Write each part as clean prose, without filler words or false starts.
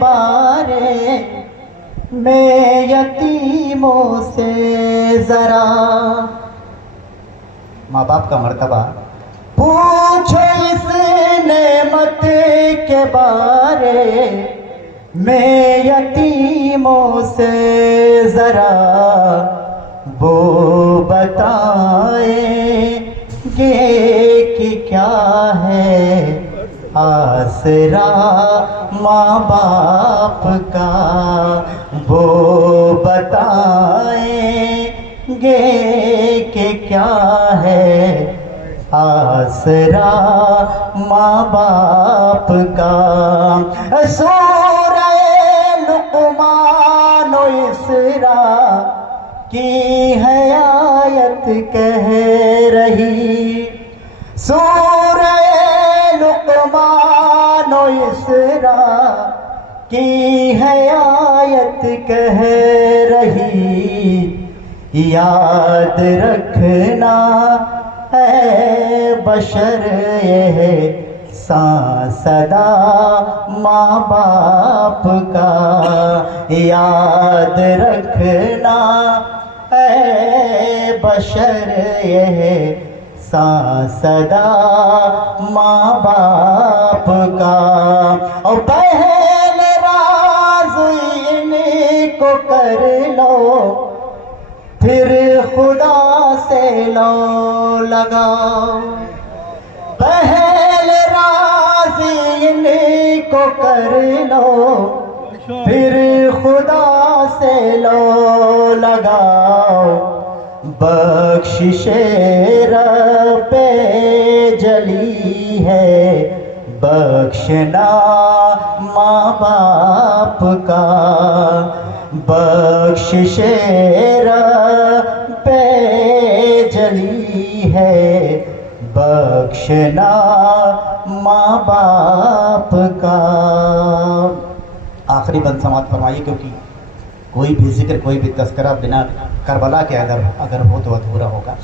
بارے میں یتیموں سے ذرا ماں باپ کا مرتبہ پوچھو اس نعمت کے بارے میں یتیموں سے ذرا وہ بتائیں گے کہ کیا ہے آسرا ماں باپ کا، وہ بتائیں گے کہ کیا ہے آسرا ماں باپ کا۔ سورہ لقمان و اسراء کی ہے آیت کہہ رہی، سورہ لقمان و اسراء کی ہے آیت کہہ رہی، یاد رکھنا اے بشر یہ صدا ماں باپ کا، یاد رکھنا اے بشر یہ صدا ماں باپ کا۔ اور پہل راز ان کو کر لو پھر خدا سے لو لگاؤ، پہل راز ان کو کر لو پھر خدا سے لو لگاؤ، بخشش رب جلی ہے بخشنا ماں باپ کا، بخشش رب جلی ہے بخشنا ماں باپ کا۔ آخری بند سماعت فرمائیے، کیونکہ کوئی بھی ذکر کوئی بھی تذکرہ بنا کربلا کے اگر ہو تو ادھورا ہوگا۔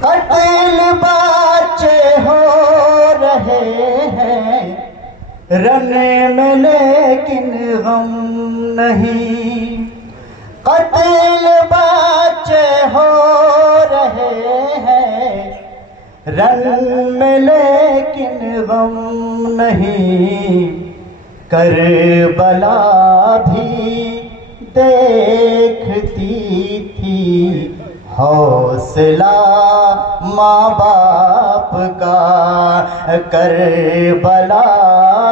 قتل بچے ہو رہے ہیں رن میں لیکن غم نہیں، قتل بچے ہو رہے ہیں رن میں لیکن غم نہیں، کربلا بھی دیکھتی تھی حوصلہ ماں باپ کا، کربلا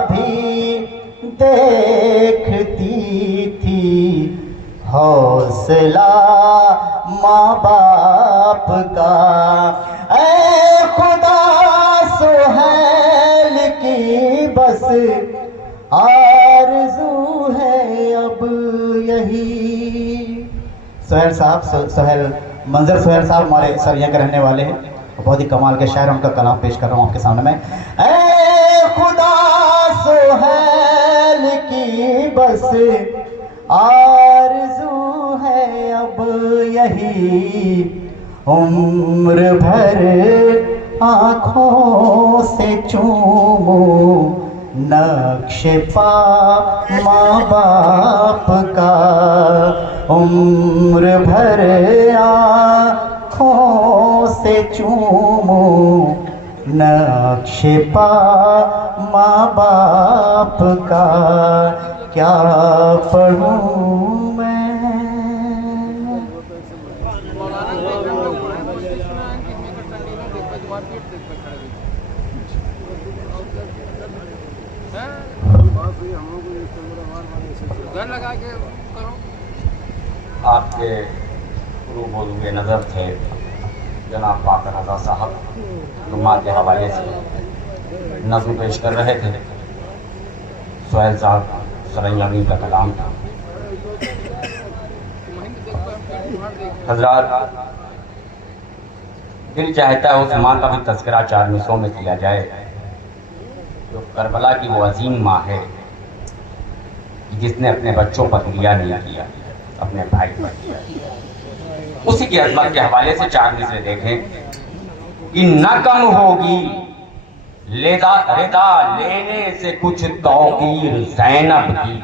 بھی دیکھتی تھی حوصلہ ماں باپ کا۔ اے خدا سہیل کی بس آرزو ہے اب یہی۔ سہیل صاحب، سہیل منظر سہیل صاحب ہمارے سر یہاں کے رہنے والے ہیں، بہت ہی کمال کے شاعر، ان کا کلام پیش کر رہا ہوں آپ کے سامنے میں۔ اے خدا سہیل کی بس آرزو ہے اب یہی، عمر بھر آنکھوں سے چوموں نقش پا ماں باپ کا، عمر بھر آنکھوں سے چوموں نقش پا ماں باپ کا، کیا پڑھوں میں۔ آپ کے روبروئے نظر تھے جناب پاک رضا صاحب، جمعہ کے حوالے سے نظم پیش کر رہے تھے۔ سہیل صاحب سرنگ امین کا کلام تھا۔ حضرات، دل چاہتا ہے اس ماں کا بھی تذکرہ 4 مصروں میں کیا جائے جو کربلا کی وہ عظیم ماں ہے جس نے اپنے بچوں پر گریہ نہیں کیا، اپنے بھائی پر کیا۔ اسی کی عظمت کے حوالے سے 4 مصرے دیکھیں کہ نہ کم ہوگی رضا لینے سے کچھ توقیر زینب کی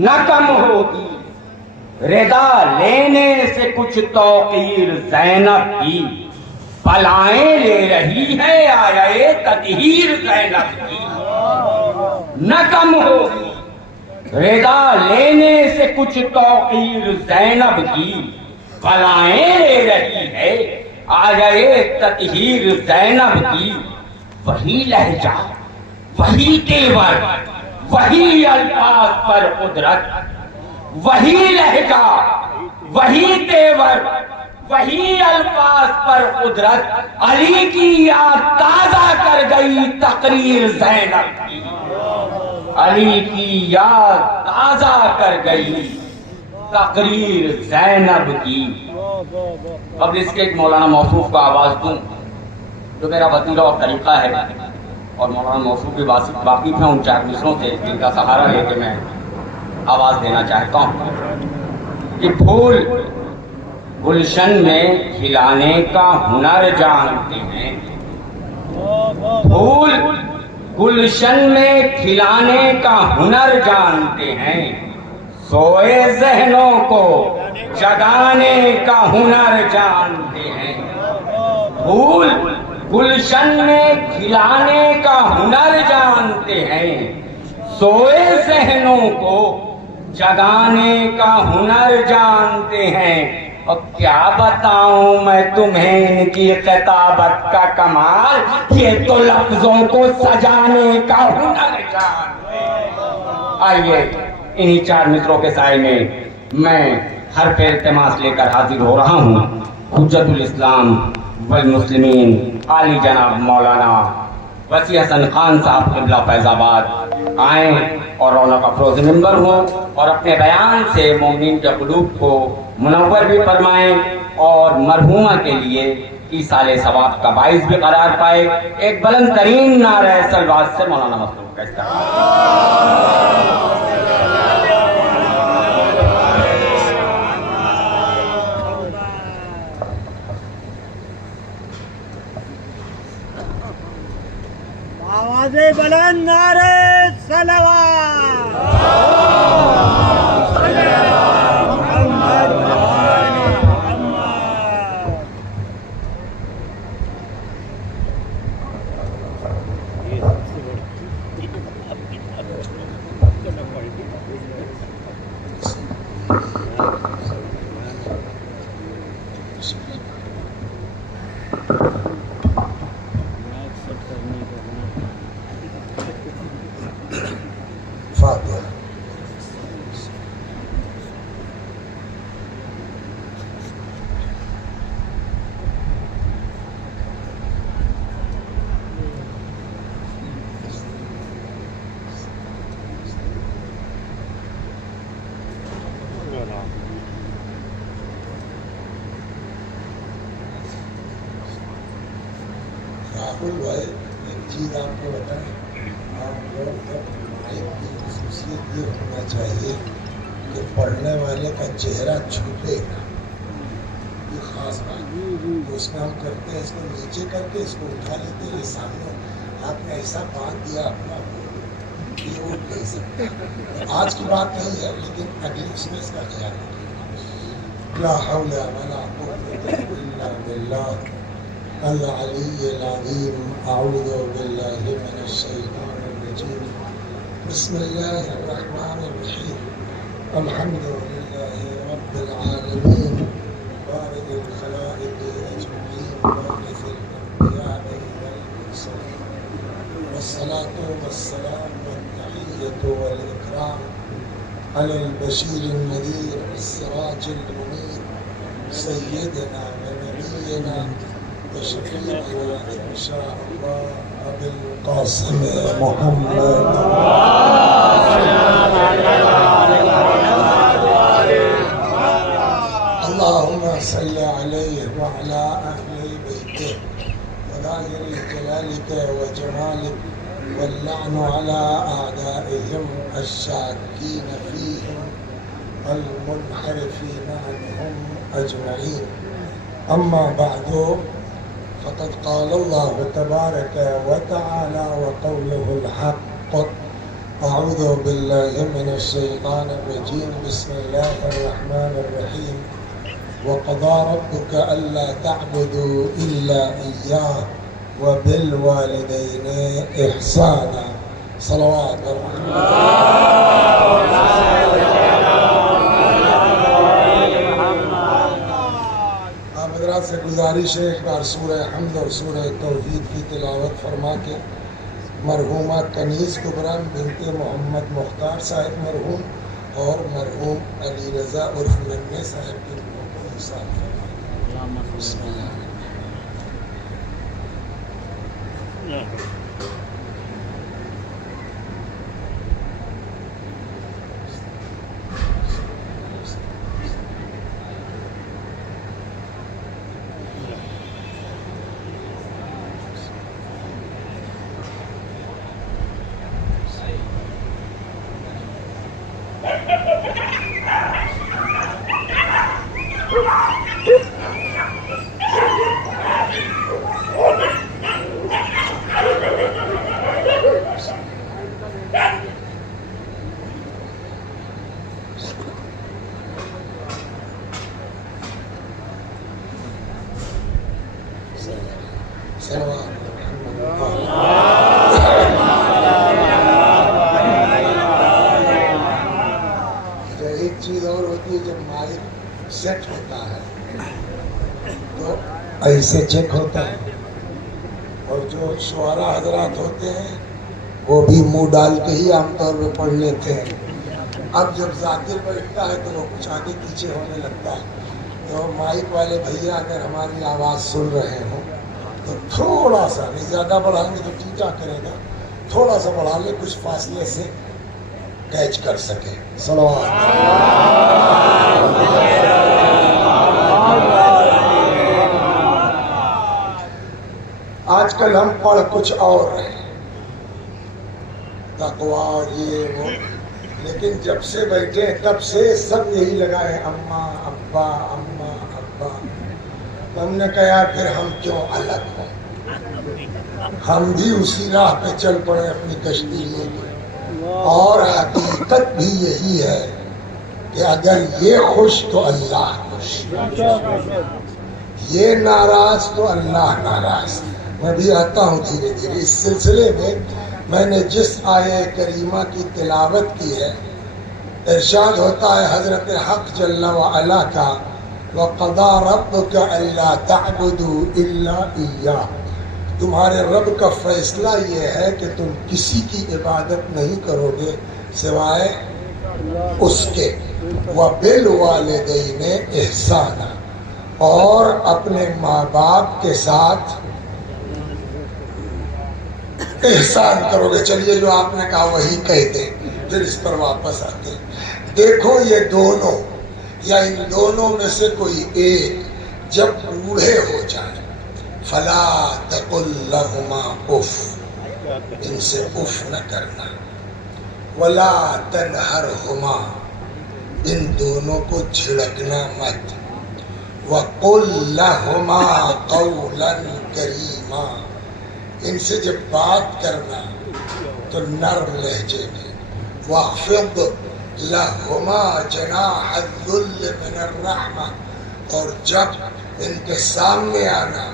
نہ کم ہوگی، رضا لینے سے کچھ توقیر زینب کی، بلائیں لے رہی ہے آیے تطہیر زینب کی، نہ کم ہوگی، رضا لینے سے کچھ توقیر زینب کی، بلائیں لے رہی ہے آیے تطہیر زینب کی، وہی لہجہ، وہی تیور، وہی الفاظ پر قدرت، وہی لہجہ، وہی تیور، وہی الفاظ پر قدرت، علی کی یاد تازہ کر گئی تقریر زینب کی، علی کی یاد تازہ کر گئی تقریر زینب کی۔ اب اس کے ایک مولانا موصوف کا آواز دوں جو میرا وطیرہ اور طریقہ ہے، اور مولانا موصوف بھی واقف ہیں ان 4 مصروں سے جن کا سہارا لے کے میں آواز دینا چاہتا ہوں کہ پھول گلشن میں کھلانے کا ہنر جانتے ہیں، پھول گلشن میں کھلانے کا ہنر جانتے ہیں، سوئے ذہنوں کو جگانے کا ہنر جانتے ہیں، پھول گلشن میں کھلانے کا ہنر جانتے ہیں، سوئے ذہنوں کو جگانے کا ہنر جانتے ہیں، اور کیا بتاؤں میں تمہیں ان کی خطابت کا کمال، یہ تو لفظوں کو سجانے کا ہنر جانتے ہیں۔ آئیے انہی 4 مصروں کے سائے میں حرف التماس لے کر حاضر ہو رہا ہوں۔ حجت الاسلام والمسلمین عالی جناب مولانا وسیع حسن خان صاحب قبلہ فیض آباد آئیں اور رونق افروز منبر ہوں اور اپنے بیان سے مومنین کے قلوب کو منور بھی فرمائیں اور مرحومہ کے لیے ایصال ثواب کا باعث بھی قرار پائے۔ ایک بلند ترین نعرہ صلوات سے مولانا مصروف کا استقبال۔ آواز بلند نعرہ صلوات، محمد محمد۔ راہل بھائی ایک چیز آپ کو بتائیں، آپ لوگ مائک کی خصوصیت یہ ہونا چاہیے کہ پڑھنے والے کا چہرہ چھپے گا، یہ خاص بات ہے۔ اس میں ہم کرتے ہیں اس کو نیچے کر کے اس کو اٹھا لیتے ہیں، یہ سامنے آپ نے ایسا باندھ دیا اپنا کہ وہ نہیں سکتا۔ آج کی بات نہیں ہے لیکن اگلی اس میں اس کا خیال رکھیں۔ لا حول ولا قوة الا باللہ العلی العظیم۔ اعوذ باللہ من الشیطان الرجیم۔ بسم اللہ الرحمن الرحیم۔ الحمد للہ رب العالمین، بارئ الخلائق اجمعین، وارث الانبیاء والمرسلین، والصلاة والسلام والتحیۃ والاکرام علی البشیر النذیر السراج المنیر سیدنا ونبینا وشفیعنا ان شاء اللہ ابی القاسم محمد۔ اللہم صل علیہ وعلی اہل بیتہ وظاہر جلالک وجمالک، واللعن على أعدائهم الشاكين فيهم المنحرفين عنهم أجمعين۔ أما بعد فقد قال الله تبارك وتعالى وقوله الحق. أعوذ بالله من الشيطان الرجيم. بسم الله الرحمن الرحيم. وقضى ربك ألا تعبدوا إلا إياه وبالوالدين إحسانا. صلوات الرحمن. آپ حضرات سے گزارش ہے ایک بار سورہ حمد اور سورہ توحید کی تلاوت فرما کے مرحومہ کنیز کبریٰ بنت محمد مختار صاحب مرحوم اور مرحوم علی رضا عرف ننھے صاحب کی بسم اللہ. ایک چیز اور ہوتی ہے جب مائک سیٹ ہوتا ہے تو ایسے چیک ہوتا ہے اور جو شعراء حضرات ہوتے ہیں وہ بھی منہ ڈال کے ہی عام طور پہ پڑھ لیتے ہیں. اب جب ذاکر بیٹھتا ہے تو وہ کچھ آگے پیچھے ہونے لگتا ہے. تو مائک والے بھیا اگر ہماری آواز سن رہے ہوں تو تھوڑا سا, نہیں زیادہ بڑھائیں گے تو ٹیٹا کرے گا, تھوڑا سا بڑھا لے کچھ فاصلے سے کیچ کر سکے. صلوات. آج کل ہم پڑھ کچھ اور رہے ہیں, تقویٰ یہ وہ, لیکن جب سے بیٹھے تب سے سب یہی لگائے اماں ابا اماں ابا. ہم نے کہا پھر ہم کیوں الگ ہوں, ہم بھی اسی راہ پہ چل پڑے اپنی کشتی لے کے. اور حقیقت بھی یہی ہے کہ اگر یہ خوش تو اللہ خوش, یہ ناراض تو اللہ ناراض. میں بھی آتا ہوں دھیرے دھیرے. اس سلسلے میں نے جس آیہ کریمہ کی تلاوت کی ہے, ارشاد ہوتا ہے حضرت حق جل وعلا کا وَقَضَى رَبُّكَ أَلَّا تَعْبُدُوا إِلَّا إِيَّاهُ. تمہارے رب کا فیصلہ یہ ہے کہ تم کسی کی عبادت نہیں کرو گے سوائے اس کے. وَبِالْوَالِدَيْنِ إِحْسَانًا, اور اپنے ماں باپ کے ساتھ احسان کرو گے. چلیے جو آپ نے کہا وہی کہتے, پھر اس پر واپس آتے. دیکھو یہ دونوں یا ان دونوں میں سے کوئی ایک جب بوڑھے ہو جائیں, فلا تقل لهما اف, ان سے اف نہ کرنا. ولا تنہرہما, ان دونوں کو جھڑکنا مت. وقل لهما قولا کریما, ان سے جب بات کرنا تو نرم لہجے میں. واخفض لهما جناح الذل من الرحمہ, اور جب ان کے سامنے آنا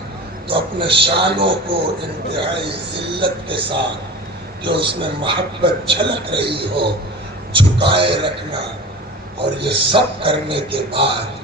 تو اپنے شانوں کو انتہائی ذلت کے ساتھ جو اس میں محبت جھلک رہی ہو جھکائے رکھنا. اور یہ سب کرنے کے بعد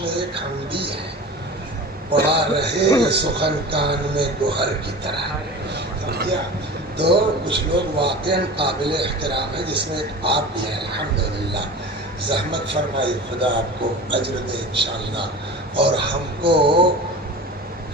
میں ایک حمدی ہے, پڑا رہے سخن کان میں گوہر کی طرح. تو کچھ لوگ واقعاً قابل احترام ہے, جس میں ایک آپ بھی ہیں الحمدللہ. زحمت فرمائی, خدا آپ کو اجر دے انشاءاللہ, اور ہم کو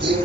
3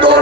2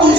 30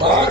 5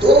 2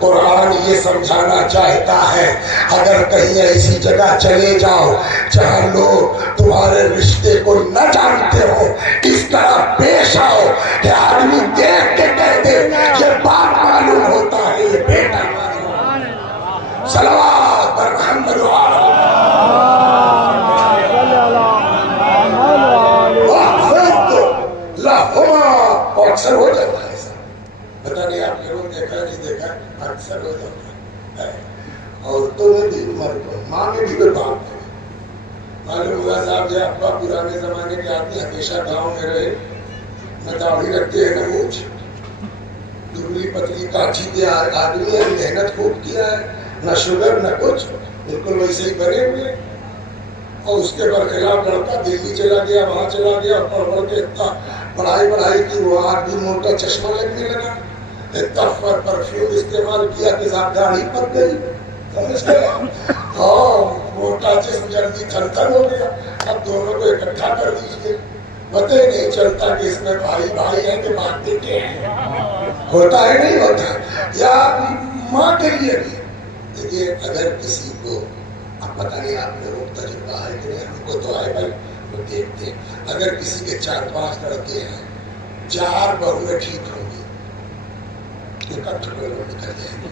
قرآن یہ سمجھانا چاہتا ہے اگر کہیں ایسی جگہ چلے جاؤ جہاں لوگ تمہارے رشتے کو نہ جانتے ہو اس طرح پیش آؤ کہ آدمی دیکھ کے کہتے یہ باپ معلوم ہوتا ہے یہ بیٹا معلوم ہوتا ہے۔ صلوات پر محمد اکثر ہو جاتا ہے ایسا، پتہ نہیں آپ لوگوں نے دیکھا نہیں دیکھا، اکثر ہو جاتا ہے۔ عورتوں نے بھی مرد ماں نے بھی باپ نے معلوم ہوا صاحب جو ابا پرانے زمانے کے آدمی ہمیشہ گاؤں میں رہے، نہ داڑھی رکھتے ہیں نہ مونچھ، دبلی پتلی کاچی کے آدمی ہے، محنت خوب کیا ہے، نہ شوگر نہ کچھ، بالکل ویسے ہی بنے ہوئے، اور اس کے برخلاف لڑکا دلی چلا گیا، وہاں چلا گیا، پڑھ پڑھ کے اتنا پڑھائی کی وہ آدمی موٹا چشمہ لگنے لگا، اتنا پرفیوم استعمال کیا کہ صاحب داڑھی پک گئی، موٹا جسم جلدی تھن تھن ہو گیا۔ اب دونوں کو اکٹھا کر دیجیے، پتہ ہی نہیں چلتا کہ اس میں بھائی بھائی ہیں کہ باپ بیٹے ہیں، ہوتا ہے نہیں ہوتا، یا ماں کے لیے بھی۔ دیکھیے اگر کسی کو اب پتہ نہیں آپ لوگوں کو تجربہ ہے کہ نہیں، ہم کو تو ہے بھائی وہ دیکھتے ہیں، اگر کسی کے 4-5 لڑکے ہیں، 4 بہویں ٹھیک ہوں گی، ایک اٹھڑے لوگ نکل جائیں گے۔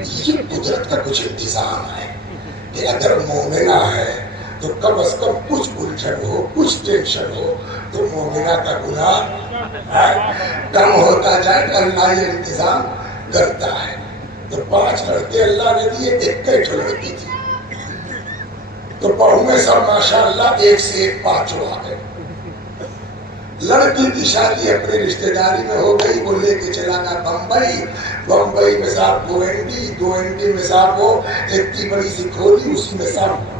یہ قدرت کا کچھ انتظام ہے کہ اگر مومنہ ہے تو کم از کم کچھ الجھن ہو، کچھ ٹینشن ہو تو مومنہ کا گناہ کم ہوتا جائے، کہ اللہ یہ انتظام کرتا ہے۔ تو 5 لڑکے اللہ نے دیے، ایک لڑکی تھی، تو بہویں سب ماشاءاللہ ایک سے ایک 5 آ گئے۔ لڑکی کی شادی اپنے رشتہ داری میں ہو گئی، وہ لے کے چلا گیا بمبئی، بمبئی میں صاحب گوئنڈی میں صاحب وہ اتنی بڑی سی کھولی، اسی میں صاحب،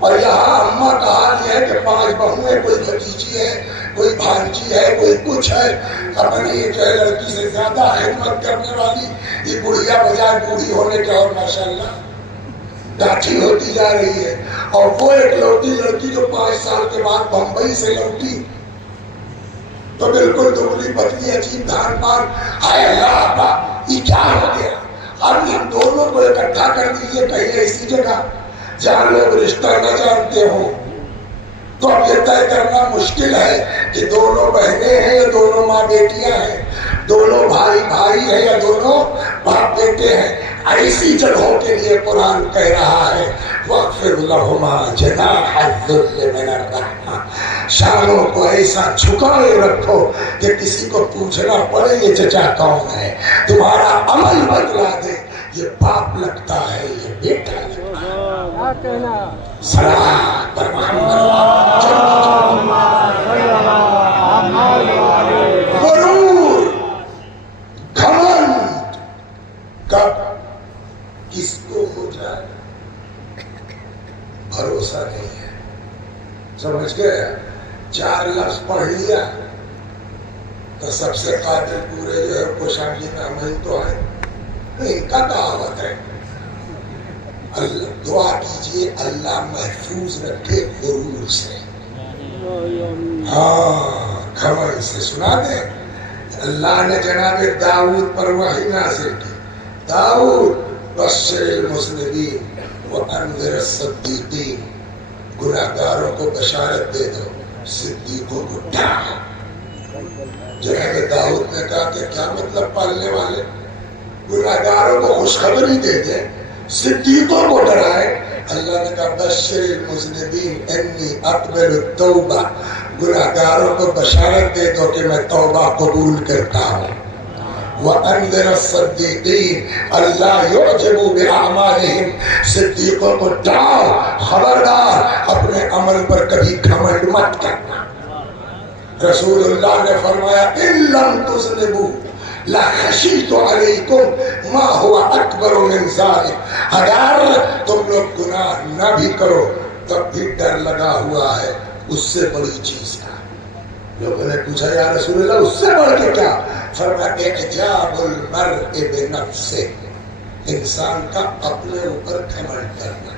اور یہاں اماں کا حال یہ ہے کہ 5 بہویں، کوئی بھتیجی ہے، کوئی بھانجی ہے، کوئی کچھ ہے، اپنی جو ہے لڑکی سے زیادہ خدمت کرنے والی، یہ بڑھیا بجائے بوڑھی ہونے کے اور ماشاءاللہ ڈاٹھی ہوتی جا رہی ہے۔ اور وہ ایک لوٹی لڑکی جو 5 سال کے بعد بمبئی سے لوٹی تو بالکل دبلی پتلی عجیب دھان پان، ہائے اللہ کا یہ کیا ہو گیا؟ اب ہم دونوں کو اکٹھا کر دیجیے کہیں ایسی جگہ جہاں لوگ رشتہ نہ جانتے ہوں، تو اب یہ طے کرنا مشکل ہے کہ دونوں بہنیں ہیں یا دونوں ماں بیٹیاں ہیں، دونوں بھائی بھائی ہیں یا دونوں باپ بیٹے ہیں۔ ایسی جگہوں کے لیے قرآن کہہ رہا ہے وَاغْفِرْ لَهُمَا جَنَاحَ الذُّلِّ مِنَ الرَّحْمَةِ، شانوں کو ایسا جھکائے رکھو کہ کسی کو پوچھنا پڑے یہ چچا کون ہے، تمہارا عمل بتلا دے، یہ باپ لگتا ہے یہ بیٹا لگتا ہے۔ صلوات پر محمد، غرور، گھمنڈ کب کس کو ہو جائے بھروسہ نہیں ہے۔ سمجھ گئے؟ 4 لفظ پڑھ لیا تو سب سے قاتل پورے جو ہے کوشانی میں عمل تو ہے، ان کا کہاوت ہے۔ اللہ دعا کیجئے اللہ محفوظ رکھے غرور سے، ہاں گھمنڈ سے۔ سنا دیں اللہ نے جناب داؤد پر وحی نازل کی، داؤد بشر المذنبین وانذر الصدیقین، گناہگاروں کو بشارت دے دو، صدیقوں کو ڈراؤ۔ جناب داؤد نے کہا کہ کیا مطلب پالنے والے، گناہگاروں کو خوشخبری دے دیں، صدیقوں کو ڈرائے۔ اللہ نے کہا بشر المذنبین انی اقبل التوبہ، گناہگاروں کو بشارت دے دو کہ میں توبہ قبول کرتا ہوں۔ وَأَنذِرَ الصَّدِّيقِينَ اللہ يُعْجِبُ بِأَعْمَالِهِمْ، صدیقوں کو ڈراؤ، خبردار اپنے عمل پر کبھی گھمنڈ مت کرنا۔ رسول اللہ نے فرمایا إِن لَمْ تُذْنِبُوا لَخَشِیتُ عَلَیکُم مَا هُوَ أَکْبَرُ مِنْ ذَلِکَ، اگر تم لوگ گناہ نہ بھی کرو تب بھی ڈر لگا ہوا ہے اس سے بڑی چیز کا۔ لوگوں نے پوچھا یا رسول اللہ اس سے بڑھ کے کیا؟ فرمایا اعجاب المرء بنفسہ، انسان کا اپنے اوپر گھمنڈ کرنا۔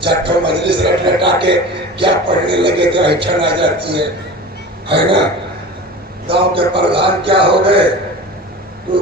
جب تو مجلس رٹ رٹا کے کیا پڑھنے لگے تو اچھن آ جاتی ہے نا۔ گاؤں کے پردھان کیا ہو گئے، تو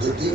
2-3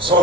100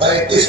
35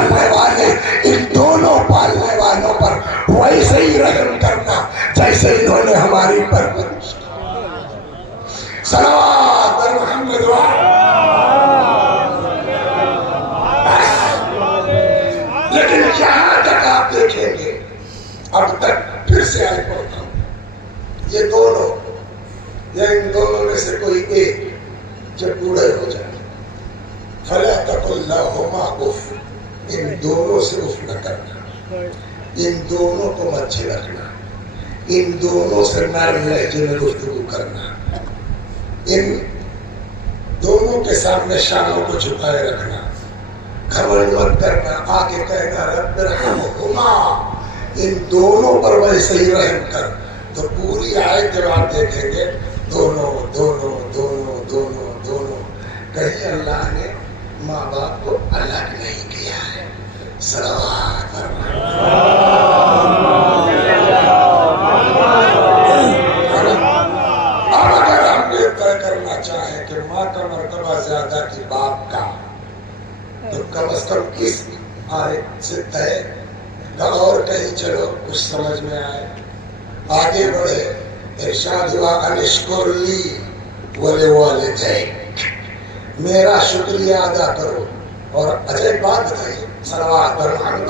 پالنے والے ان دونوں پالنے والوں پر ویسے ہی رحم کرنا جیسے انہوں نے ہماری پرورش کی۔ صلوات بر محمد لیکن یہاں تک آپ دیکھیں گے، اب تک پھر سے آئے پڑھتا ہوں، یہ دونوں یا ان دونوں میں سے کوئی ایک جب بوڑھے ہو جائے فلا تقل لهما اف، ان دونوں سے اف نہ کرنا، ان دونوں کو مت جھڑکنا، ان دونوں سے نرم لہجے میں گفتگو کرنا، ان دونوں کے سامنے شانوں کو چھپائے رکھنا، گھمنڈ مت کرنا، آگے کہنا رب ارحمہما، ان دونوں پر ویسے ہی رحم کر۔ تو پوری آیت جب آپ دیکھیں گے دونوں دونوں دونوں دونوں دونوں، کہیں اللہ نے ماں باپ کو الگ نہیں کیا ہے۔ صلوات اب اگر ہم یہ طے کرنا چاہیں کہ ماں کا مرتبہ زیادہ کہ باپ کا، تو کم از کم اس آیت سے طے اور کہیں چلو کچھ سمجھ میں آئے، آگے بڑھے۔ ارشاد ہوا انشکر لی ولوالدیک، میرا شکریہ ادا کرو۔ اور اچھا ایک بات بتائیے، صلوات پر محمد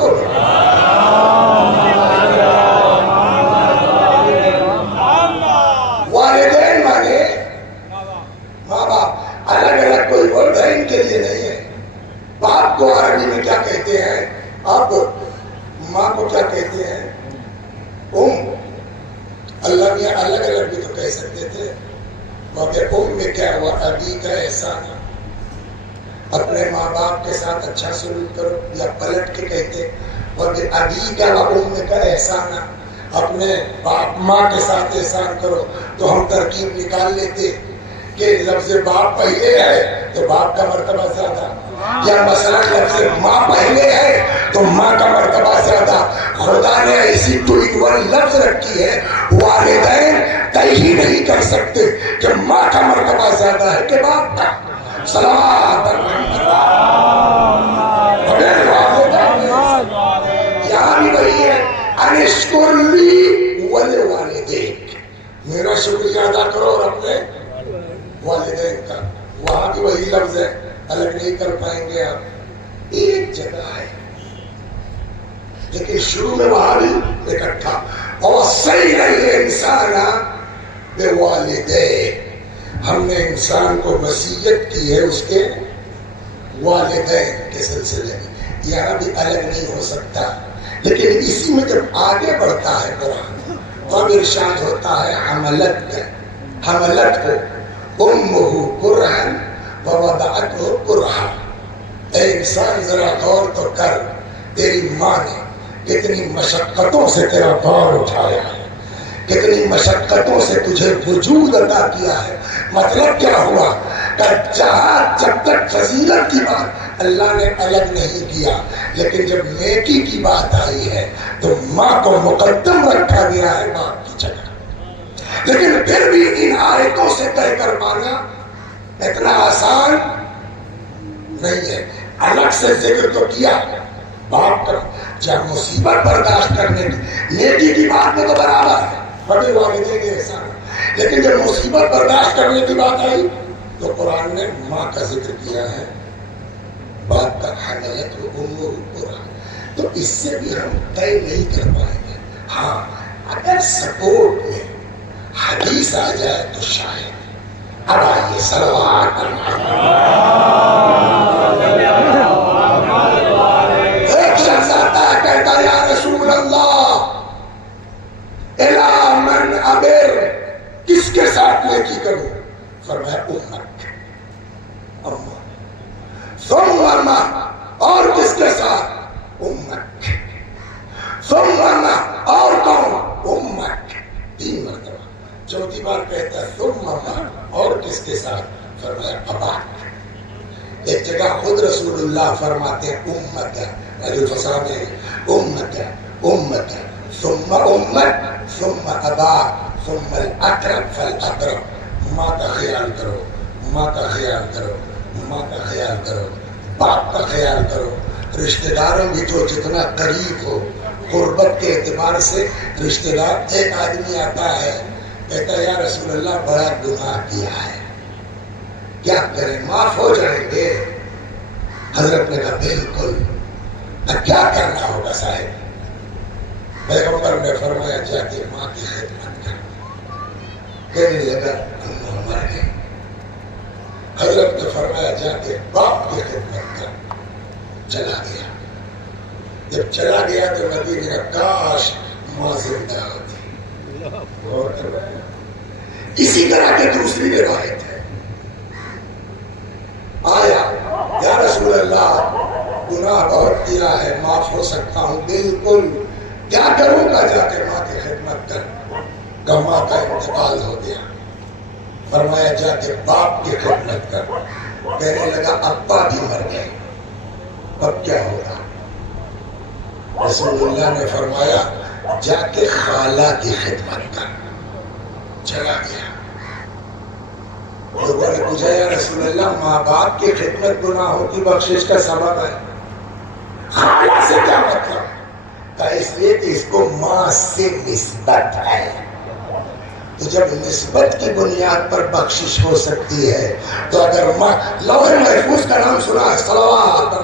والدین مانے ماں باپ، الگ الگ کوئی ورڈ ہے ان کے لیے نہیں ہے۔ باپ کو عربی میں کیا کہتے ہیں اب، ماں کو کیا کہتے ہیں اللہ نے الگ الگ بھی تو کہہ سکتے تھے، مگر میں کیا ہوا، ابھی کا احسان، اپنے ماں باپ کے ساتھ اچھا سلوک کرو، یا پلٹ کے کہتے مگر ابھی کا کا احسان، اپنے باپ ماں کے ساتھ احسان کرو۔ تو ہم ترکیب نکال لیتے کہ لفظ باپ پہلے ہے تو باپ کا مرتبہ زیادہ، یا مثلا لفظ ماں پہلے ہے تو ماں کا مرتبہ زیادہ۔ خدا نے ایسی تو لفظ رکھی ہے، والدین طے ہی نہیں کر سکتے کہ ماں کا مرتبہ زیادہ ہے کہ باپ کا۔ صلوات یہاں بھی وہی ہے، انشکر لی ولوالدیک، میرا شکریہ ادا کرو اور اپنے والدین کا۔ وہاں بھی وہی لفظ ہے، الگ نہیں کر پائیں گے آپ۔ ایک جگہ ہے لیکن شروع میں وہاں بھی اکٹھا، وَوَصَّيْنَا الْإِنسَانَ بِوَالِدَيْهِ، ہم نے انسان کو وصیت کی ہے اس کے والدین کے سلسلے میں۔ یہاں بھی الگ نہیں ہو سکتا، لیکن اسی میں جب آگے بڑھتا ہے قرآن تو اب ارشاد ہوتا ہے حملت کو امہ کرہن ووضعتہ کرہن۔ اے انسان ذرا غور تو کر، تیری ماں نے کتنی مشقتوں سے تیرا بار اٹھایا ہے، کتنی مشقتوں سے تجھے وجود عطا کیا ہے۔ مطلب کیا ہوا کہ جب تک فضیلت کی بات اللہ نے الگ نہیں کیا، لیکن جب نیکی کی بات آئی ہے تو ماں کو مقدم رکھا گیا ہے باپ کی جگہ۔ لیکن پھر بھی ان آیتوں سے طے کر پانا اتنا آسان نہیں ہے۔ الگ سے ذکر تو کیا باپ کا، جب مصیبت برداشت کرنے کی نیکی کی بات میں تو برابر ہے، بڑے والدین کے احسان، لیکن جب مصیبت برداشت کرنے کی بات آئی تو قرآن نے ماں کا ذکر کیا ہے، باپ کا حملت امہ کرہن۔ تو اس سے بھی ہم طے نہیں کر پائیں گے۔ ہاں اگر سپورٹ میں حدیث آ جائے تو شاید۔ اب آئیے صلوات پر ایک شخص آتا ہے کہتا ہے یا رسول اللہ الا من ابر، کس کے ساتھ نیکی کروں؟ فرمایا امک، امہ، ثم امہ، اور کس کے ساتھ؟ امک، ثم امہ، اور کون؟ امک، 3 مرتبہ۔ چوتھی بار کہتا ہے ثم امہ، اور کس کے ساتھ؟ فرمایا اباک۔ ایک جگہ خود رسول اللہ فرماتے ہیں امت الفساد ہے، امت امت ثم امت ثم اباک ثم الاقرب فالاقرب۔ ماں کا خیال کرو، ماں کا خیال کرو، ماں کا خیال کرو، باپ کا خیال کرو، رشتہ داروں بھی جو جتنا قریب ہو قربت کے اعتبار سے رشتہ دار. ایک آدمی آتا ہے کہتا ہے یا رسول اللہ بڑا گناہ کیا ہے, کیا کریں, معاف ہو جائیں گے؟ حضرت نے کہا بالکل. کیا کرنا ہوگا صاحب؟ پیغمبر نے فرمایا جا کے ماں کی خدمت کر. کہنے لگا اللہ مر گئے. حضرت نے فرمایا جا کے باپ کی خدمت کر. چلا گیا. جب چلا گیا تو نبی نے کہا کاش ماں زندہ ہوتی. اسی طرح کی دوسری روایت ہے, آیا یا رسول اللہ گناہ بہت کیا ہے, معاف ہو سکتا ہوں؟ بالکل. کیا کروں گا؟ جا کے ماں کی خدمت کر. کہ ماں کا انتقال ہو گیا. فرمایا جا کے باپ کی خدمت کر. کہنے لگا ابا بھی مر گئے, اب کیا ہوگا؟ رسول اللہ نے فرمایا جا کے خالہ کی خدمت کر. چلا گیا. لوگوں نے پوچھا یا رسول اللہ ماں باپ کی خدمت گناہوں کی بخشش کا سبب ہے, خالہ سے کیا مطلب؟ کہ اس لیے کہ اس کو ماں سے نسبت ہے. تو جب نسبت کی بنیاد پر بخشش ہو سکتی ہے تو اگر ماں, لوح محفوظ کا نام سنا ہے, صلوات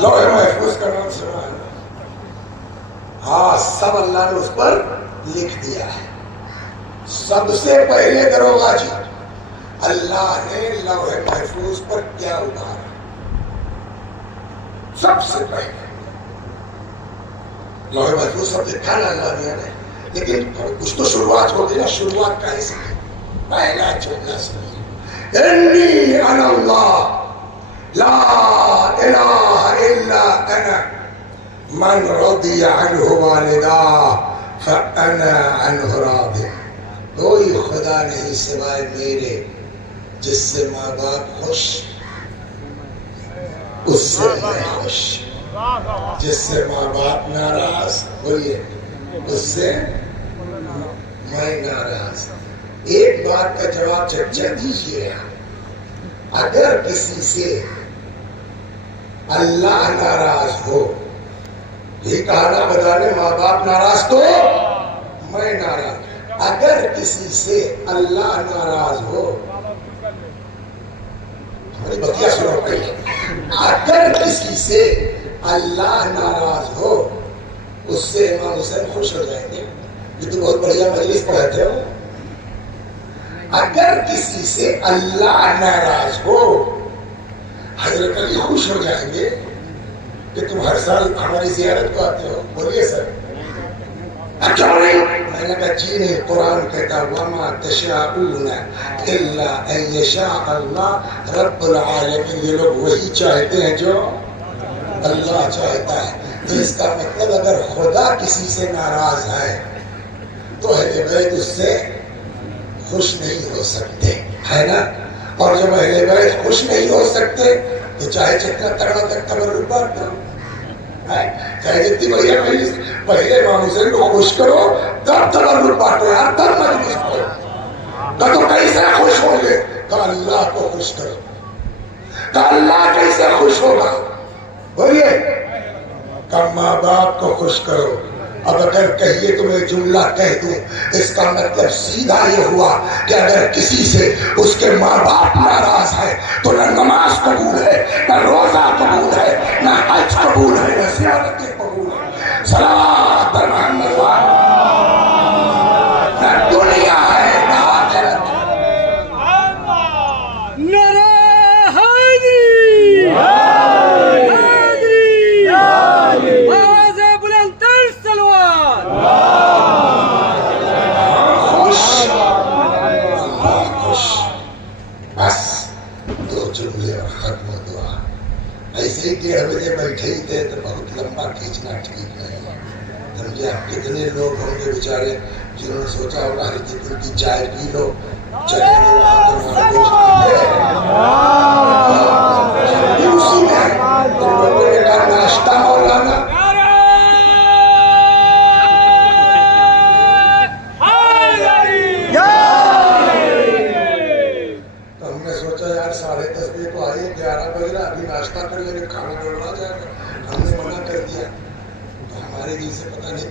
لوح محفوظ کا نام سنا ہے, ہاں سب اللہ نے اس پر لکھ دیا ہے. سب سے پہلے دروغہ جی اللہ نے لوح محفوظ پر کیا اتارا؟ سب سے پہلے لوح محفوظ سب لکھا نا اللہ نے, لیکن کچھ تو شروعات ہوتی نا. شروعات کا ایسے پہلا جملہ سنیے, انی انا اللہ لا الہ الا انا من رضی عنہ والدہ فانا عنہ راض. کوئی خدا نہیں سوائے میرے, جس سے ماں باپ خوش اس سے میں خوش, جس سے ماں باپ ناراض بولیے اس سے میں ناراض. ایک بات کا جواب چچا دیجیے, اگر کسی سے اللہ ناراض ہو, یہ کہنا بتانے ماں باپ ناراض تو میں ناراض. اگر کسی سے اللہ ناراض ہو, ہماری بتیا سنو پہلے, اگر کسی سے اللہ ناراض ہو اس سے امام حسین خوش ہو جائیں گے. یہ تو بہت بڑھیا مجلس پڑھتے ہو. اگر کسی سے اللہ ناراض ہو حضرت علی خوش ہو جائیں گے کہ تم ہر سال ہماری زیارت کو آتے ہو. بولیے سر. اچھا نہیں, میں نے کہا جی نہیں, قرآن کہتا وما تشاءون الا ان یشاء اللہ رب العالمین. یہ لوگ وہی چاہتے ہیں جو اللہ چاہتا ہے. تو اس کا مطلب اگر خدا کسی سے ناراض ہے تو اہل بیت اس سے خوش نہیں ہو سکتے, ہے نا. اور جب اہل بیت خوش نہیں ہو سکتے تو چاہے جتنا تگڑا تک تبرک بات کرو, چاہے جتنی بڑھیا پہلے امام حسین کو خوش کرو تب تبرک بانٹو یار, تب مجلس کرو. تو کیسے خوش ہوں گے؟ کہ اللہ کو خوش کرو. کہ اللہ کیسے خوش ہوگا؟ بولیے کہ ماں باپ کو خوش کرو. اب اگر کہیے تو میں جملہ کہہ دوں, اس کا مطلب سیدھا یہ ہوا کہ اگر کسی سے اس کے ماں باپ ناراض ہے تو نہ نماز قبول ہے, نہ روزہ قبول ہے, نہ حج قبول ہے, نہ زیارت قبول ہے. صلوات بر محمد نہ دنیا ہے نہ آخرت. ایسے ہی 1:30 بجے بیٹھے ہی تھے تو بہت لمبا کھینچنا ٹھیک نہیں. سمجھے آپ کتنے لوگ ہوں گے بیچارے جنہوں نے سوچا ہوگا ہر دن کی چائے پی لو, چلے اسی میں لوگوں نے کہا ناشتہ مولانا. تو ہم نے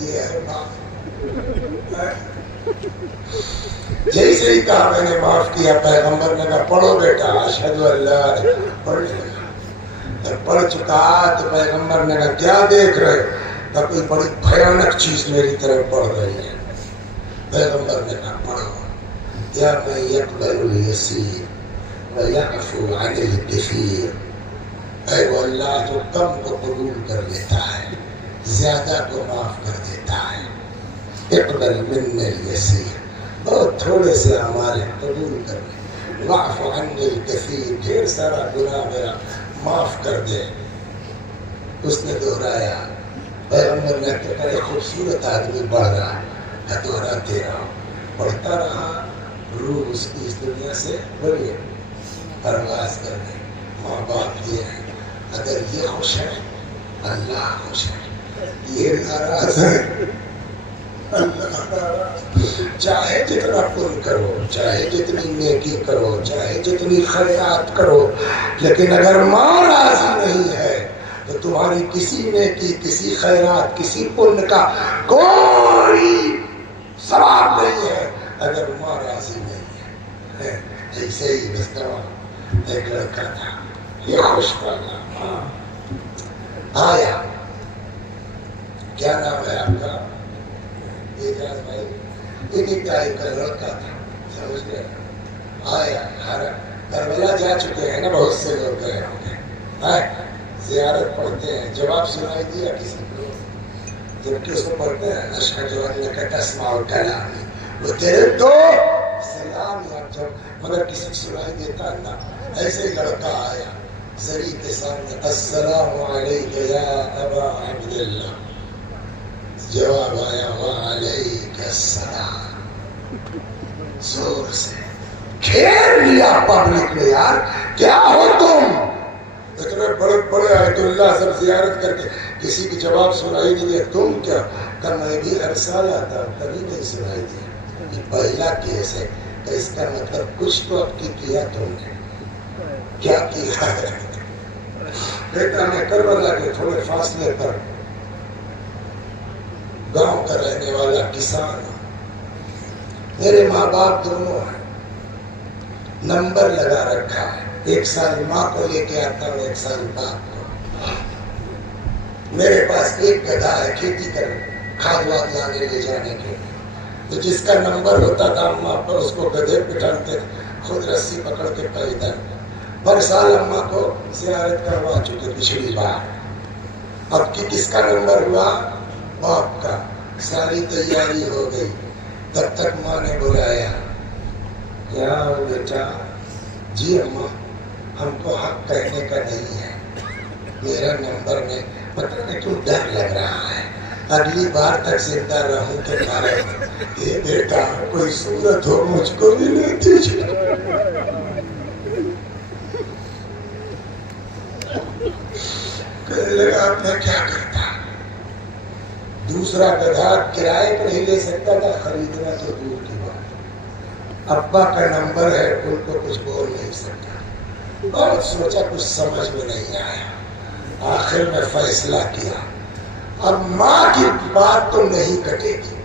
یہ ہے ماں. جیسے ہی کہا میں نے معاف کیا, پیغمبر نے کہا پڑھو بیٹا اشہد ان لا الہ الا اللہ. پڑھنے لگا. جب پڑھ چکا تو پیغمبر نے کہا کیا دیکھ رہے ہو؟ کہا کوئی بڑی بھیانک چیز میری طرف پڑھ رہی ہے. پیغمبر نے کہا پڑھو یا من یقبل الیسیر ویعفو عن الکثیر. اے وہ اللہ جو کم کو قبول کر لیتا ہے, زیادہ کو معاف کر دیتا ہے. اقبل منا الیسیر, بہت تھوڑے سے ہمارے قبول کر لے. واعف عن الکثیر, ڈھیر سارا گناہ میرا معاف کر دے. اس نے دہرایا. پیغمبر نے کہا ایک خوبصورت آدمی پڑھ رہا ہے, دہراتے رہا. پڑھتا رہا. روح اس کی اس دنیا سے بڑی پرواز کر گئی. ماں باپ یہ ہے, اگر یہ خوش ہے اللہ خوش ہے, یہ ناراض ہے اللہ ناراض. چاہے جتنا پن کرو, چاہے جتنی نیکی کرو, چاہے جتنی خیرات کرو, لیکن اگر ماں راضی نہیں ہے تو تمہاری کسی نیکی, کسی خیرات, کسی پن کا کوئی ثواب نہیں ہے اگر ماں راضی نہیں ہے. ایسے ہی بستوا ایک لڑکا تھا, یہ خوش کرنا آیا. کیا نام ہے آپ کا؟ اعجاز بھائی. انہی ٹائپ کا لڑکا تھا, سمجھ گئے. آیا. کربلا جا چکے ہیں نا بہت سے لوگ گئے ہوں گے, زیارت پڑھتے ہیں. جواب سنائی دیا کسی کو؟ جبکہ اس کو پڑھتے ہیں اشہد انک تسمع کلامی, وہ تیرے تو سلام یا جب مگر کسی کو سنائی دیتا نا. ایسے ہی لڑکا آیا زری کے سامنے, السلام علیک یا ابا عبداللہ. جواب آیا وعلیک السلام. زور سے گھیر لیا پبلک نے. یار کیا ہو تم؟ اتنے بڑے بڑے آیت اللہ سب زیارت کر کے کسی کی جواب سنائی نہیں دیا. تم کیا؟ کہ میں بھی ہر سال آتا ہوں, کبھی نہیں سنائی دیا. یہ پہلا کیس ہے. اس کا مطلب کچھ تو اب کی کیا تم نے. کیا کیا ہے؟ بیٹا میں کربلا کے تھوڑے فاصلے پر گاؤں کا رہنے والا کسان ہوں. میرے ماں باپ دونوں ہیں. نمبر لگا رکھا ہے, ایک سال ماں کو لے کے آتا ہوں, ایک سال باپ کو. میرے پاس ایک گدھا ہے کھیتی کر کھاد واد لانے لے جانے کے, تو جس کا نمبر ہوتا تھا اماں پر اس کو گدھے بٹھاتے, خود رسی پکڑ کے پیدل. ہر سال اماں کو زیارت کروا چکے پچھلی بار. اب کی کس کا نمبر ہوا؟ باپ کا. ساری تیاری ہو گئی, تب تک ماں نے بلایا. کیا ہو بیٹا؟ جی اماں, ہم کو حق کہنے کا نہیں ہے, میرا نمبر میں پتہ نہیں کیوں ڈر لگ رہا ہے, اگلی بار تک زندہ رہوں کے بارے میں. یہ بیٹا کوئی صورت ہو مجھ کو بھی نہیں دیجیے. کہنے لگا اب میں کیا کرتا؟ دوسرا گدھا کرائے پر نہیں لے سکتا تھا, خریدنا تو دور کی بات. ابا کا نمبر ہے, ان کو کچھ بول نہیں سکتا. بہت سوچا, کچھ سمجھ میں نہیں آیا. آخر میں فیصلہ کیا, اب ماں کی بات تو نہیں کٹے گی.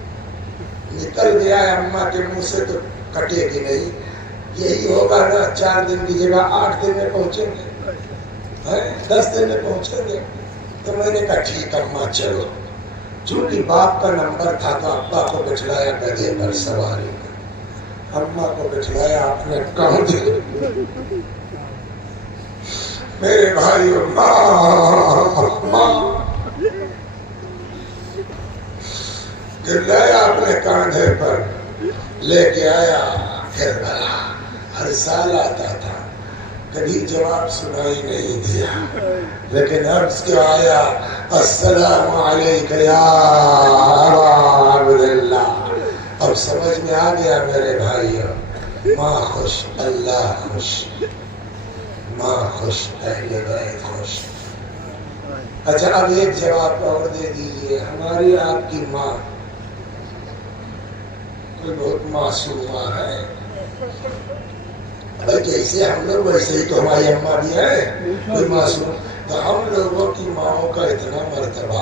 نکل گیا ہے اماں کے منہ سے تو کٹے گی نہیں. یہی ہوگا نا, 4 دن کی جگہ 8 دن میں پہنچیں گے, 10 دن میں پہنچیں گے. تو میں نے کہا ٹھیک اماں چلو. چونکہ باپ کا نمبر تھا تو ابا کو بٹھلایا گدھے پر سواری کر, اماں کو بٹھلایا اپنے کاندھے. میرے بھائی ماں لایا اپنے کاندھے پر, لے کے آیا کربلا. ہر سال آتا تھا, کبھی جواب سنائی نہیں دیا, لیکن عرض کیا آیا السلام علیک یا ابا عبداللہ. اب سمجھ میں آ گیا میرے بھائیوں, ماں خوش اللہ خوش, ماں خوش اہل بیت خوش. اچھا اب ایک جواب اور دے دیجئے. ہماری آپ کی ماں کوئی بہت معصومہ ہے بھائی, جیسے ہم لوگ ویسے ہی تو ہماری اماں بھی ہے کوئی معصوم. تو ہم لوگوں کی ماؤں کا اتنا مرتبہ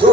2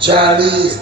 40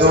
2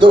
2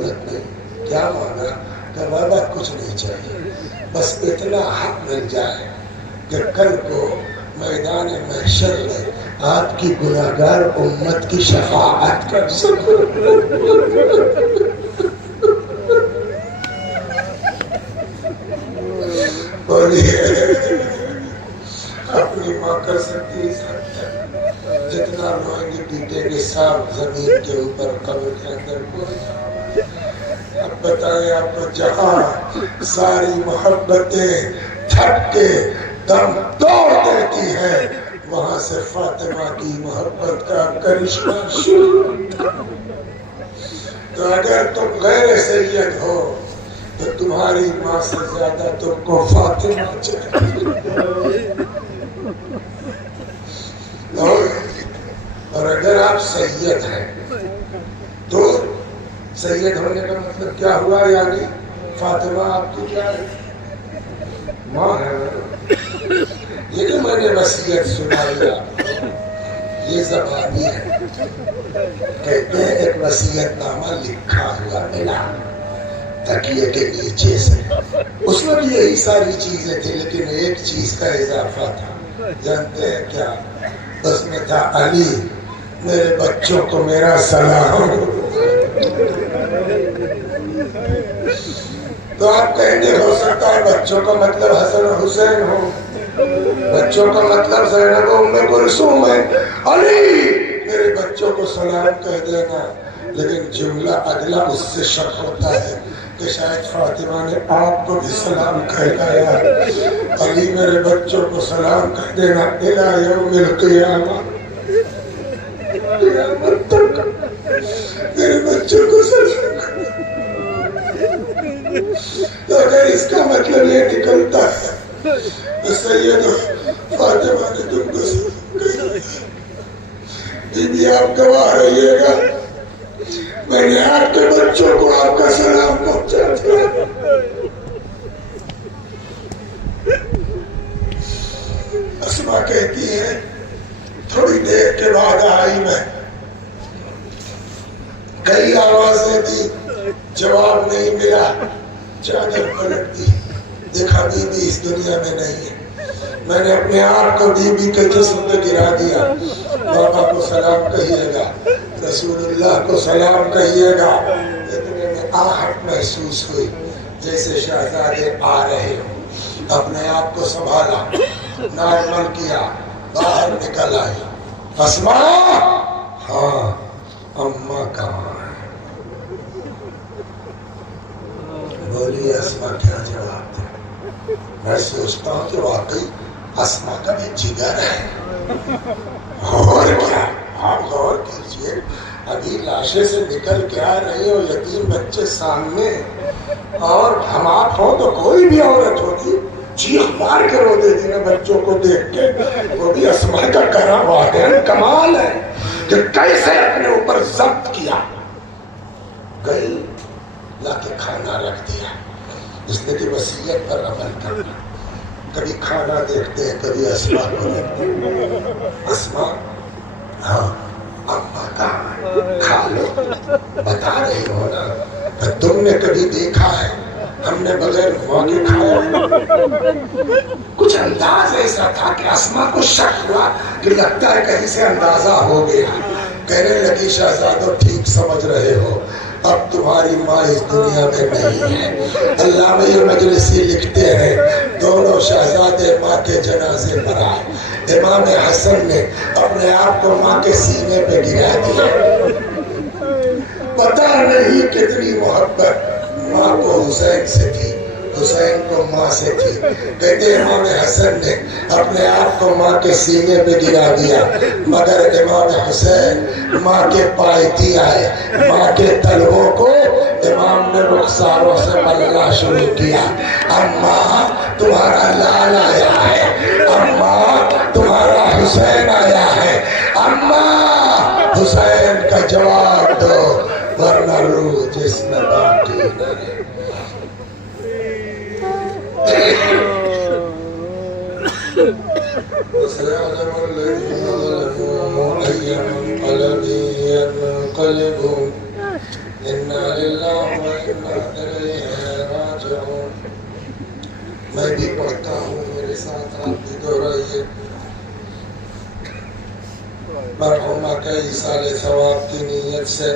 دولت نہیں. کیا مانا کہ بابا کچھ نہیں چاہیے, بس اتنا حق مل جائے کہ کل کو میدان محشر میں آپ کی گناہگار امت کی شفاعت کر سکو. بولیے اپنی ماں کر سکتی ہے جتنا روئیں گے پیٹیں گے صاف زمین کے اوپر قبر کے اندر کوئی. اب بتائیں آپ کو جہاں ساری محبتیں تھک کے دم توڑ دیتی ہے وہاں سے فاطمہ کی محبت کا کرشمہ شروع. تو اگر تم غیر سید ہو تو تمہاری ماں سے زیادہ تم کو فاطمہ چاہیے. اور اگر آپ سید ہیں تو سید ہونے کا مطلب کیا ہوا, یعنی فاطمہ آپ کی کیا ہے, ماں ہے. یہ جو میں نے وصیت سنائی آپ کو یہ زبانی ہے. کہتے ہیں ایک وصیت نامہ لکھا ہوا ملا تکیے کے نیچے سے, اس میں بھی یہی ساری چیزیں تھی لیکن ایک چیز کا اضافہ تھا. جانتے ہیں کیا؟ اس میں تھا علی میرے بچوں کو میرا سلام. تو آپ کہیں گے ہو سکتا ہے بچوں کا مطلب حسن و حسین ہو, بچوں کا مطلب زینب و ام کلثوم ہے. علی میرے بچوں کو سلام کہہ دینا, لیکن جملہ اگلا اس سے شک ہوتا ہے کہ شاید فاطمہ نے آپ کو بھی سلام کہلایا. علی میرے بچوں کو سلام کہہ دینا الی یوم القیامہ, قیامت تک میرے بچوں کو سلام. تو اگر اس کا مطلب یہ نکلتا ہے تو سید فاطمہ نے تم کو سلام. بی بی آپ گواہ رہیے گا میں نے آپ کے بچوں کو آپ کا سلام پہنچا دیا. اسما کہتی ہے تھوڑی دیر کے بعد آئی میں, کئی آوازیں دی جواب نہیں ملا. چادر پلٹ دی, دیکھا بی بی اس دنیا میں نہیں ہے. میں نے اپنے آپ کو بی بی کے جسم پہ گرا دیا. بابا کو سلام کہیے گا, رسول اللہ کو سلام کہیے گا. اتنے میں آہٹ محسوس ہوئی جیسے شہزادے آ رہے ہو. اپنے آپ کو سنبھالا, نارمل کیا, باہر نکل آئی. اسما, ہاں اماں کہاں ہے؟ بولی اسما کیا جواب دے. میں سوچتا ہوں کہ واقعی اسما کا بھی جگر ہے. اور کیا, آپ غور کیجئے ابھی لاشے سے نکل کے آ رہی ہو, یتیم بچے سامنے, اور ہم آپ ہو تو کوئی بھی عورت ہوتی چیخ مار کے رو دیتی نا بچوں کو دیکھ کے. وہ بھی اسما کا کرم واقعی کمال ہے کہ کیسے اپنے اوپر ضبط کیا. گئی لا کے کھانا رکھ دیا. اس نے کی وصیت پر عمل کرنا. کبھی کھانا دیکھتے ہیں کبھی اسما کو دیکھتے ہیں. اسما, ہاں اماں کہاں ہے, کھا لو. بتا رہی ہو نا تم نے کبھی دیکھا ہے ہم نے بغیر ماں کے کھایا؟ کچھ انداز ایسا تھا کہ اسما کو شک ہوا کہ لگتا ہے کہیں سے اندازہ ہو گیا. کہنے لگی شہزادو ٹھیک سمجھ رہے ہو, اب تمہاری ماں اس دنیا میں نہیں ہے. علامہ مجلسی لکھتے ہیں دونوں شہزادے ماں کے جنازے پر آئے. امام حسن نے اپنے آپ کو ماں کے سینے پہ گرا دیا. پتہ نہیں کتنی محبت ماں کو حسین سے تھی, حسین کو ماں سے تھی. کہتے امام حسن نے اپنے آپ کو ماں کے سینے پہ گرا دیا, مگر امام حسین ماں کے پائتی آئے. ماں کے تلووں کو امام نے رخساروں سے ملنا شروع کیا. اماں تمہارا لال آیا ہے, اماں تمہارا حسین آیا ہے. اماں حسین کا جواب دو ورنہ روح جس میں باقی نہ رہے. سيعلم الذين ظلموا أي منقلب ينقلبون إنا لله إليه راجعون. میں بھی پڑھتا ہوں، میرے ساتھ آپ بھی دہرائیے. مرحومہ کا ایصال ثواب کی نیت سے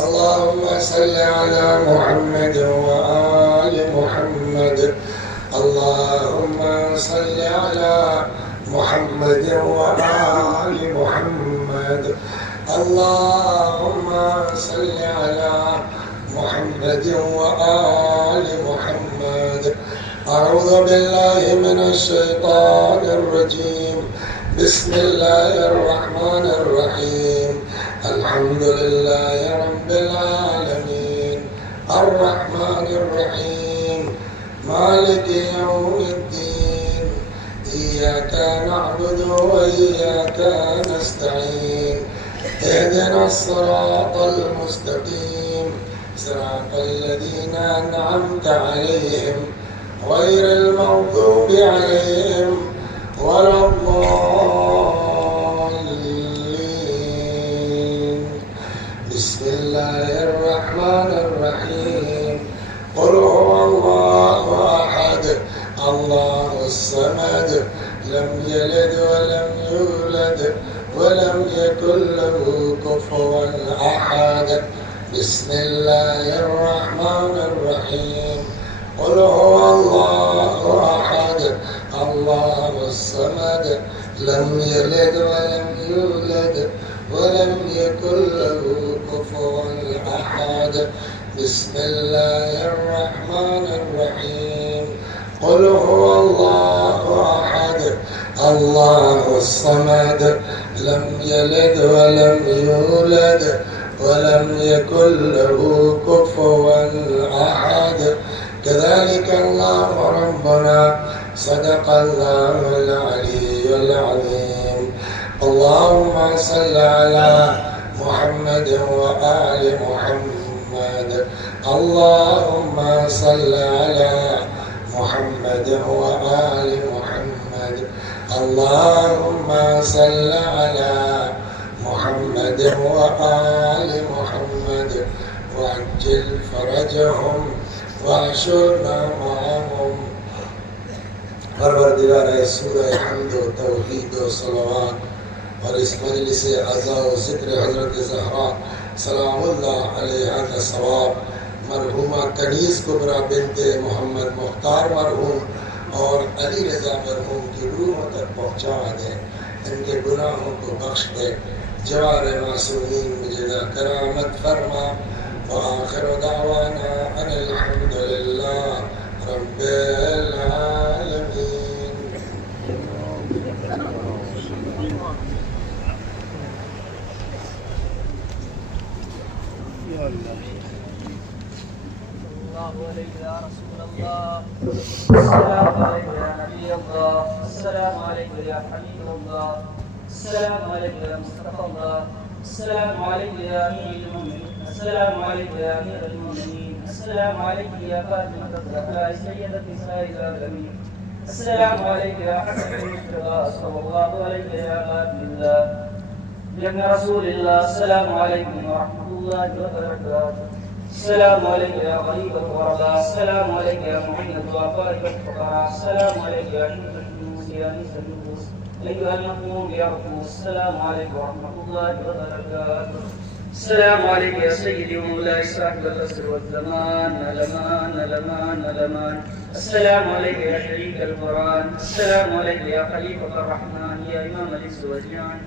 اللهم صل على محمد وآل محمد. اللهم صل على محمد وآل محمد. اللهم صل على محمد وآل محمد. أعوذ بالله من الشيطان الرجيم. بسم الله الرحمن الرحيم. الحمد لله رب العالمين الرحمن الرحيم مالك يوم الدين. إياك نعبد وإياك نستعين. اهدنا الصراط المستقيم صراط الذين أنعمت عليهم غير المغضوب عليهم ولا الضالين. بسم الله الرحمن الرحيم. قل هو الله أحد الله الصمد لم يلد ولم يولد ولم يكن له كفوا أحد. بسم الله الرحمن الرحيم. قل هو الله أحد الله الصمد لم يلد ولم يولد ولم يكن له كفوا أحد. بسم الله الرحمن الرحيم. قل هو الله أحد الله الصمد لم يلد ولم يولد ولم يكن له كفوا أحد. كذلك الله ربنا صدق الله العلي العظيم. اللهم صل على محمد وآل محمد. اللهم صل على محمد وآل محمد. اللهم صل على محمد وآل محمد وعجل فرجهم وعشرنا معهم. پروردگار سورہ حمد و توحید و صلوات اور اس مجلس عزا و ذکر حضرت زہرا سلام اللہ علیہا کا ثواب مرحومہ کنیز کبریٰ بنت محمد مختار مرحوم اور علی رضا مرحوم کی روحوں تک پہنچا دے. ان کے گناہوں کو بخش دے. جوار معصومین میں جگہ کرامت فرما. وآخر دعوانا ان الحمد للہ رب العالمین. الله عليك يا رسول الله. السلام عليك يا نبي الله. السلام عليك يا حبيب الله. السلام عليك يا مصطفى الله. السلام عليك يا أمير المؤمنين. السلام عليك يا أمير المؤمنين. السلام عليك يا فاطمة الزهراء سيدة نساء العالمين. السلام عليك يا حسن المصطفى صلى الله عليك يا خاتم الله يا ابن رسول الله. السلام عليكم ورحمة الله وبركاته. السلام عليك يا غريب الغرباء. السلام عليك يا معين الضعفاء والفقراء. السلام عليك يا أنيس النفوس يا أنيس النفوس أيها المخدوم يرفوس. السلام عليكم ورحمة الله وبركاته. السلام عليك يا سيدي ومولاي صاحب العصر والزمان. لمان لمان لمان. السلام عليك يا شريك القرآن. السلام عليك يا خليفة الرحمن يا إمام الإنس والجان.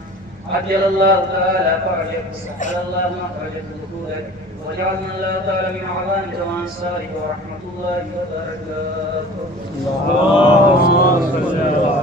عجل الله تعالى فرجك وسهل الله مخرجك دخولك وجعلنا الله تعالى من عظام وأنصارك ورحمة الله وبركاته. اللهم صل على